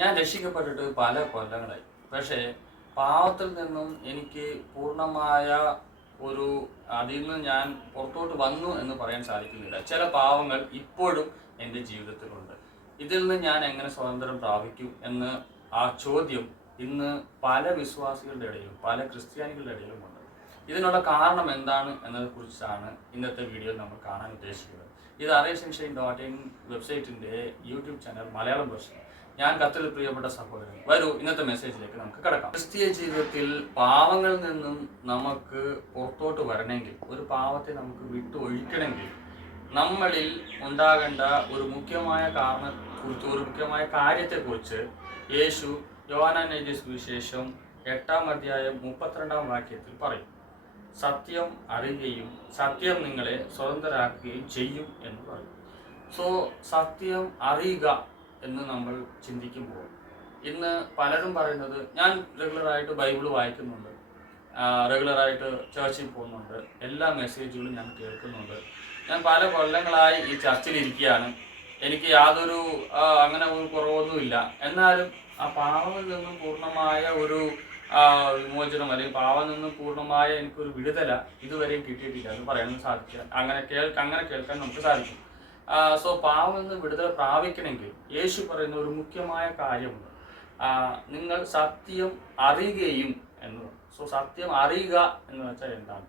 ഞാൻ രക്ഷിക്കപ്പെട്ടിട്ട് പല കൊല്ലങ്ങളായി. പക്ഷേ പാവത്തിൽ നിന്നും എനിക്ക് പൂർണ്ണമായ ഒരു അതിൽ നിന്ന് ഞാൻ പുറത്തോട്ട് വന്നു എന്ന് പറയാൻ സാധിക്കുന്നില്ല. ചില പാവങ്ങൾ ഇപ്പോഴും എൻ്റെ ജീവിതത്തിലുണ്ട്. ഇതിൽ നിന്ന് ഞാൻ എങ്ങനെ സ്വാതന്ത്ര്യം പ്രാപിക്കും എന്ന് ആ ചോദ്യം ഇന്ന് പല വിശ്വാസികളുടെ ഇടയിലും പല ക്രിസ്ത്യാനികളുടെ ഇടയിലുമുണ്ട്. ഇതിനുള്ള കാരണം എന്താണ് എന്നതിനെക്കുറിച്ചാണ് ഇന്നത്തെ വീഡിയോയിൽ നമ്മൾ കാണാൻ ഉദ്ദേശിക്കുന്നത്. ഇത് അറിയസൻഷൈൻ.in വെബ്സൈറ്റിൻ്റെ യൂട്യൂബ് ചാനൽ മലയാളം വേർഷൻ. ഞാൻ കത്തിൽ പ്രിയപ്പെട്ട സഹോദരൻ, വരൂ ഇന്നത്തെ മെസ്സേജിലേക്ക് നമുക്ക് കിടക്കാം. ക്രിസ്തീയ ജീവിതത്തിൽ പാവങ്ങളിൽ നിന്നും നമുക്ക് പുറത്തോട്ട് വരണമെങ്കിൽ, ഒരു പാവത്തെ നമുക്ക് വിട്ടു ഒഴിക്കണമെങ്കിൽ, നമ്മളിൽ ഉണ്ടാകേണ്ട ഒരു മുഖ്യമായ കാരണത്തെക്കുറിച്ച്, ഒരു മുഖ്യമായ കാര്യത്തെക്കുറിച്ച് യേശു യോഹന്നാൻ എഴുതിയ സുവിശേഷം 8-ാം അധ്യായം 32-ാം വാക്യത്തിൽ പറയും. സത്യം അറിയുകയും സത്യം നിങ്ങളെ സ്വതന്ത്രരാക്കുകയും ചെയ്യും എന്ന് പറയും. സോ സത്യം അറിയുക എന്ന് നമ്മൾ ചിന്തിക്കുമ്പോൾ ഇന്ന് പലരും പറയുന്നത്, ഞാൻ റെഗുലറായിട്ട് ബൈബിൾ വായിക്കുന്നുണ്ട്, റെഗുലറായിട്ട് ചർച്ചിൽ പോകുന്നുണ്ട്, എല്ലാ മെസ്സേജുകളും ഞാൻ കേൾക്കുന്നുണ്ട്, ഞാൻ പല കൊല്ലങ്ങളായി ഈ ചർച്ചിലിരിക്കുകയാണ്, എനിക്ക് യാതൊരു അങ്ങനെ ഒരു കുറവൊന്നുമില്ല, എന്നാലും ആ പാവങ്ങളിൽ നിന്നും പൂർണ്ണമായ ഒരു വിമോചനം അല്ലെങ്കിൽ പാവം നിന്നും പൂർണ്ണമായ എനിക്കൊരു വിടുതല ഇതുവരെയും കിട്ടിയിട്ടില്ല എന്ന് പറയാൻ സാധിക്കാം. അങ്ങനെ കേൾക്കാൻ നമുക്ക് സാധിക്കും. സോ പാവം നിന്ന് വിടുതല പ്രാപിക്കണമെങ്കിൽ യേശു പറയുന്ന ഒരു മുഖ്യമായ കാര്യമുണ്ട്. നിങ്ങൾ സത്യം അറിയുകയും എന്ന്. സോ സത്യം അറിയുക എന്ന് വെച്ചാൽ എന്താണ്?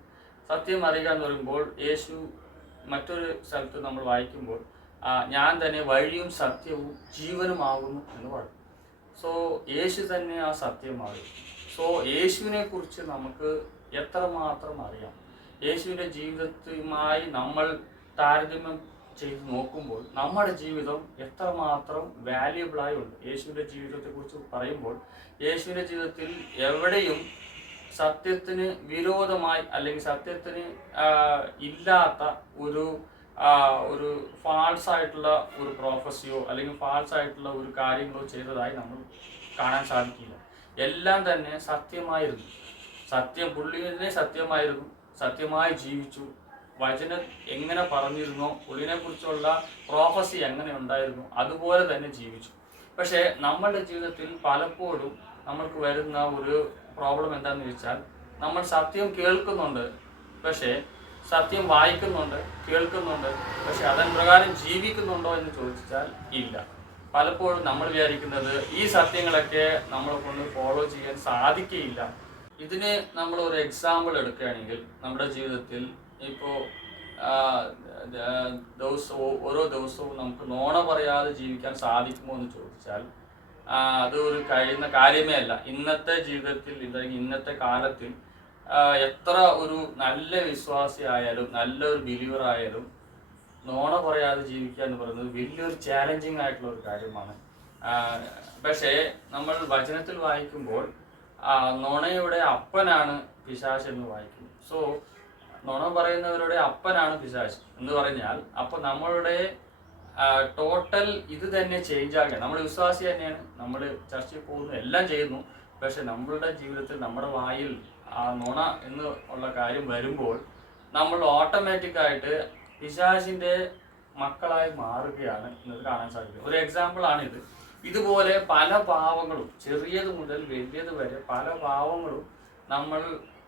സത്യം അറിയുക എന്ന് പറയുമ്പോൾ യേശു മറ്റൊരു സ്ഥലത്ത് നമ്മൾ വായിക്കുമ്പോൾ ഞാൻ തന്നെ വഴിയും സത്യവും ജീവനുമാകുന്നു എന്ന് പറയും. സോ യേശു തന്നെ ആ സത്യമാകും. സോ യേശുവിനെ കുറിച്ച് നമുക്ക് എത്രമാത്രം അറിയാം? യേശുവിൻ്റെ ജീവിതവുമായി നമ്മൾ താരതമ്യം ചെയ്ത് നോക്കുമ്പോൾ നമ്മുടെ ജീവിതം എത്രമാത്രം വാല്യുബിളായി ഉണ്ട്. യേശുവിൻ്റെ ജീവിതത്തെക്കുറിച്ച് പറയുമ്പോൾ യേശുവിൻ്റെ ജീവിതത്തിൽ എവിടെയും സത്യത്തിന് വിരോധമായി അല്ലെങ്കിൽ സത്യത്തിന് ഇല്ലാത്ത ഒരു ഫാൾസ് ആയിട്ടുള്ള ഒരു പ്രോഫസിയോ അല്ലെങ്കിൽ ഫാൾസ് ആയിട്ടുള്ള ഒരു കാര്യങ്ങളോ ചെയ്തതായി നമ്മൾ കാണാൻ സാധിക്കില്ല. എല്ലാം തന്നെ സത്യമായിരുന്നു. സത്യം പുള്ളിനെ സത്യമായിരുന്നു, സത്യമായി ജീവിച്ചു. വചനം എങ്ങനെ പറഞ്ഞിരുന്നോ, പുള്ളിനെ കുറിച്ചുള്ള പ്രോഫസി എങ്ങനെ ഉണ്ടായിരുന്നു, അതുപോലെ തന്നെ ജീവിച്ചു. പക്ഷേ നമ്മളുടെ ജീവിതത്തിൽ പലപ്പോഴും നമ്മൾക്ക് വരുന്ന ഒരു പ്രോബ്ലം എന്താണെന്ന് ചോദിച്ചാൽ, നമ്മൾ സത്യം കേൾക്കുന്നുണ്ട്, പക്ഷേ സത്യം വായിക്കുന്നുണ്ട്, കേൾക്കുന്നുണ്ട്, പക്ഷെ അതൻ പ്രകാരം ജീവിക്കുന്നുണ്ടോ എന്ന് ചോദിച്ചാൽ ഇല്ല. പലപ്പോഴും നമ്മൾ വിചാരിക്കുന്നത് ഈ സത്യങ്ങളൊക്കെ നമ്മളെ കൊണ്ട് ഫോളോ ചെയ്യാൻ സാധിക്കുകയില്ല. ഇതിന് നമ്മൾ ഒരു എക്സാമ്പിൾ എടുക്കുകയാണെങ്കിൽ, നമ്മുടെ ജീവിതത്തിൽ ഇപ്പോൾ ഓരോ ദിവസവും നമുക്ക് നോണ പറയാതെ ജീവിക്കാൻ സാധിക്കുമോ എന്ന് ചോദിച്ചാൽ അത് ഒരു കഴിയുന്ന കാര്യമേ അല്ല. ഇന്നത്തെ ജീവിതത്തിൽ അല്ലെങ്കിൽ ഇന്നത്തെ കാലത്തിൽ എത്ര ഒരു നല്ല വിശ്വാസി ആയാലും നല്ലൊരു ബിലീവർ ആയാലും നോണ പറയാതെ ജീവിക്കുക എന്ന് പറയുന്നത് വലിയൊരു ചാലഞ്ചിങ് ആയിട്ടുള്ള ഒരു കാര്യമാണ്. പക്ഷേ നമ്മൾ വചനത്തിൽ വായിക്കുമ്പോൾ നുണയുടെ അപ്പനാണ് പിശാച് എന്ന് വായിക്കുന്നു. സോ നുണ പറയുന്നവരുടെ അപ്പനാണ് പിശാച് എന്ന് പറഞ്ഞാൽ, അപ്പോൾ നമ്മളുടെ ടോട്ടൽ ഇത് തന്നെ ചേഞ്ച് ആകുക. നമ്മൾ വിശ്വാസി തന്നെയാണ്, നമ്മൾ ചർച്ചയിൽ പോകുന്നു, എല്ലാം ചെയ്യുന്നു, പക്ഷെ നമ്മളുടെ ജീവിതത്തിൽ നമ്മുടെ വായിൽ ആ നുണ എന്ന് ഉള്ള കാര്യം വരുമ്പോൾ നമ്മൾ ഓട്ടോമാറ്റിക്കായിട്ട് പിശാചിൻ്റെ മക്കളായി മാറുകയാണ് എന്നത് കാണാൻ സാധിക്കും. ഒരു എക്സാമ്പിളാണിത്. ഇതുപോലെ പല പാവങ്ങളും, ചെറിയത് മുതൽ വലിയത് വരെ പല പാവങ്ങളും നമ്മൾ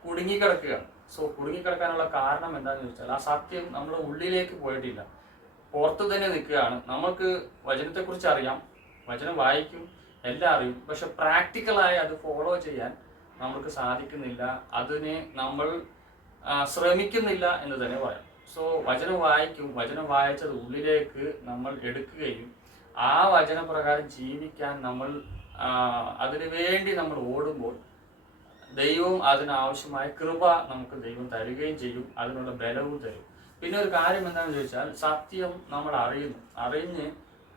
കുടുങ്ങിക്കിടക്കുകയാണ്. സോ കുടുങ്ങിക്കിടക്കാനുള്ള കാരണം എന്താണെന്ന് ചോദിച്ചാൽ, ആ സത്യം നമ്മുടെ ഉള്ളിലേക്ക് പോയിട്ടില്ല, പുറത്ത് തന്നെ നിൽക്കുകയാണ്. നമുക്ക് വചനത്തെക്കുറിച്ച് അറിയാം, വചനം വായിക്കും, എല്ലാം അറിയും, പക്ഷെ പ്രാക്ടിക്കലായി അത് ഫോളോ ചെയ്യാൻ നമുക്ക് സാധിക്കുന്നില്ല. അതിനെ നമ്മൾ ശ്രമിക്കുന്നില്ല എന്ന് തന്നെ പറയാം. സോ വചനം വായിക്കും, വചനം വായിച്ചത് ഉള്ളിലേക്ക് നമ്മൾ എടുക്കുകയും ആ വചനപ്രകാരം ജീവിക്കാൻ നമ്മൾ അതിനു വേണ്ടി നമ്മൾ ഓടുമ്പോൾ ദൈവം അതിനാവശ്യമായ കൃപ നമുക്ക് ദൈവം തരികയും ചെയ്യും, അതിനുള്ള ബലവും തരും. പിന്നെ ഒരു കാര്യം എന്താണെന്ന് ചോദിച്ചാൽ, സത്യം നമ്മൾ അറിഞ്ഞ്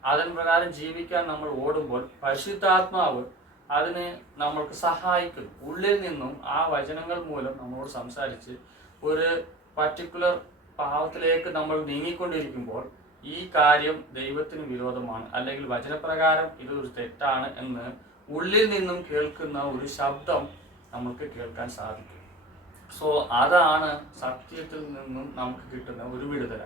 അതിന് പ്രകാരം ജീവിക്കാൻ നമ്മൾ ഓടുമ്പോൾ പരിശുദ്ധാത്മാവ് അതിന് നമ്മൾക്ക് സഹായിക്കുന്നു. ഉള്ളിൽ നിന്നും ആ വചനങ്ങൾ മൂലം നമ്മളോട് സംസാരിച്ച് ഒരു പർട്ടിക്കുലർ പാവത്തിലേക്ക് നമ്മൾ നീങ്ങിക്കൊണ്ടിരിക്കുമ്പോൾ ഈ കാര്യം ദൈവത്തിന് വിരോധമാണ് അല്ലെങ്കിൽ വചനപ്രകാരം ഇതൊരു തെറ്റാണ് എന്ന് ഉള്ളിൽ നിന്നും കേൾക്കുന്ന ഒരു ശബ്ദം നമുക്ക് കേൾക്കാൻ സാധിക്കും. സോ അതാണ് സത്യത്തിൽ നിന്നും നമുക്ക് കിട്ടുന്ന ഒരു വിടുതല.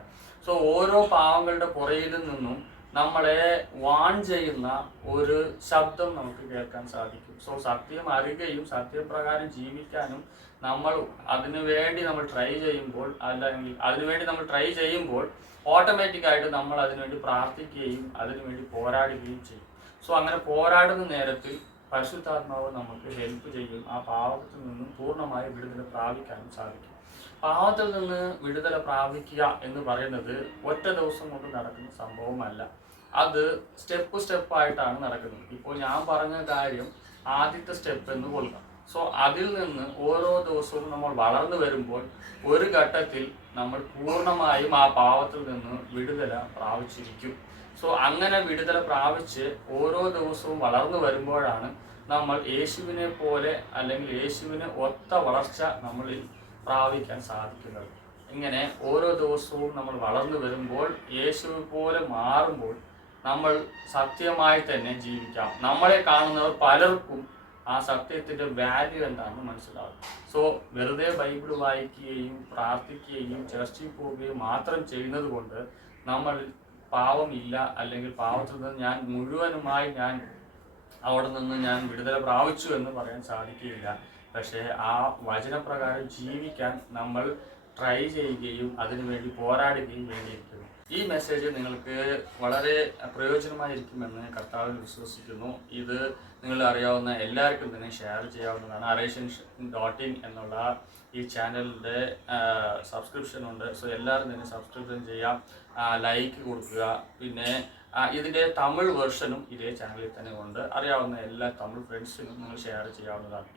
സോ ഓരോ പാവങ്ങളുടെ പുറയിൽ നിന്നും നമ്മളെ വാൺ ചെയ്യുന്ന ഒരു ശബ്ദം നമുക്ക് കേൾക്കാൻ സാധിക്കും. സോ സത്യം അറിയുകയും സത്യപ്രകാരം ജീവിക്കാനും നമ്മൾ അതിനുവേണ്ടി നമ്മൾ ട്രൈ ചെയ്യുമ്പോൾ, അല്ലെങ്കിൽ അതിനുവേണ്ടി നമ്മൾ ട്രൈ ചെയ്യുമ്പോൾ ഓട്ടോമാറ്റിക്കായിട്ട് നമ്മൾ അതിനുവേണ്ടി പ്രാർത്ഥിക്കുകയും അതിനുവേണ്ടി പോരാടുകയും ചെയ്യും. സോ അങ്ങനെ പോരാടുന്ന നേരത്തിൽ പരിശുദ്ധാത്മാവ് നമുക്ക് ഹെൽപ്പ് ചെയ്യും. ആ പാപത്തിൽ നിന്നും പൂർണ്ണമായി വിടുതല പ്രാപിക്കാനും സാധിക്കും. പാപത്തിൽ നിന്ന് വിടുതല പ്രാപിക്കുക എന്ന് പറയുന്നത് ഒറ്റ ദിവസം കൊണ്ട് നടക്കുന്ന സംഭവമല്ല. അത് സ്റ്റെപ്പായിട്ടാണ് നടക്കുന്നത്. ഇപ്പോൾ ഞാൻ പറഞ്ഞ കാര്യം ആദ്യത്തെ സ്റ്റെപ്പ് എന്ന് കൊള്ളുക. സോ അതിൽ നിന്ന് ഓരോ ദിവസവും നമ്മൾ വളർന്നു വരുമ്പോൾ ഒരു ഘട്ടത്തിൽ നമ്മൾ പൂർണ്ണമായും ആ പാപത്തിൽ നിന്ന് വിടുതല പ്രാപിച്ചിരിക്കും. സോ അങ്ങനെ വിടുതല പ്രാപിച്ച് ഓരോ ദിവസവും വളർന്നു വരുമ്പോഴാണ് നമ്മൾ യേശുവിനെ പോലെ അല്ലെങ്കിൽ യേശുവിനെ ഒത്ത വളർച്ച നമ്മളിൽ പ്രാപിക്കാൻ സാധിക്കുന്നത്. ഇങ്ങനെ ഓരോ ദിവസവും നമ്മൾ വളർന്നു വരുമ്പോൾ യേശുവെ പോലെ മാറുമ്പോൾ നമ്മൾ സത്യമായി തന്നെ ജീവിക്കാം. നമ്മളെ കാണുന്നവർ പലർക്കും ആ സത്യത്തിൻ്റെ വാല്യൂ എന്താണെന്ന് മനസ്സിലാവും. സോ വെറുതെ ബൈബിൾ വായിക്കുകയും പ്രാർത്ഥിക്കുകയും ചർച്ചിൽ പോവുകയും മാത്രം ചെയ്യുന്നത് കൊണ്ട് നമ്മൾ പാവമില്ല, അല്ലെങ്കിൽ പാവത്തിൽ നിന്ന് ഞാൻ മുഴുവനുമായി അവിടെ നിന്ന് ഞാൻ വിടുതല പ്രാപിച്ചു എന്ന് പറയാൻ സാധിക്കുകയില്ല. പക്ഷേ ആ വചനപ്രകാരം ജീവിക്കാൻ നമ്മൾ ട്രൈ ചെയ്യുകയും അതിനുവേണ്ടി പോരാടുകയും വേണ്ടിയിരിക്കുന്നു. ഈ മെസ്സേജ് നിങ്ങൾക്ക് വളരെ പ്രയോജനമായിരിക്കുമെന്ന് കർത്താവിൽ വിശ്വസിക്കുന്നു. ഇത് നിങ്ങൾ അറിയാവുന്ന എല്ലാവർക്കും തന്നെ ഷെയർ ചെയ്യാവുന്നതാണ്. arraysion.in എന്നുള്ള ഈ ചാനലിൻ്റെ സബ്സ്ക്രിപ്ഷൻ ഉണ്ട്. സോ എല്ലാവരും തന്നെ സബ്സ്ക്രിപ്ഷൻ ചെയ്യാം, ലൈക്ക് കൊടുക്കുക. പിന്നെ ഇതിൻ്റെ തമിഴ് വെർഷനും ഇതേ ചാനലിൽ തന്നെ ഉണ്ട്. അറിയാവുന്ന എല്ലാ തമിഴ് ഫ്രണ്ട്സിനും നിങ്ങൾ ഷെയർ ചെയ്യാവുന്നതാണ്.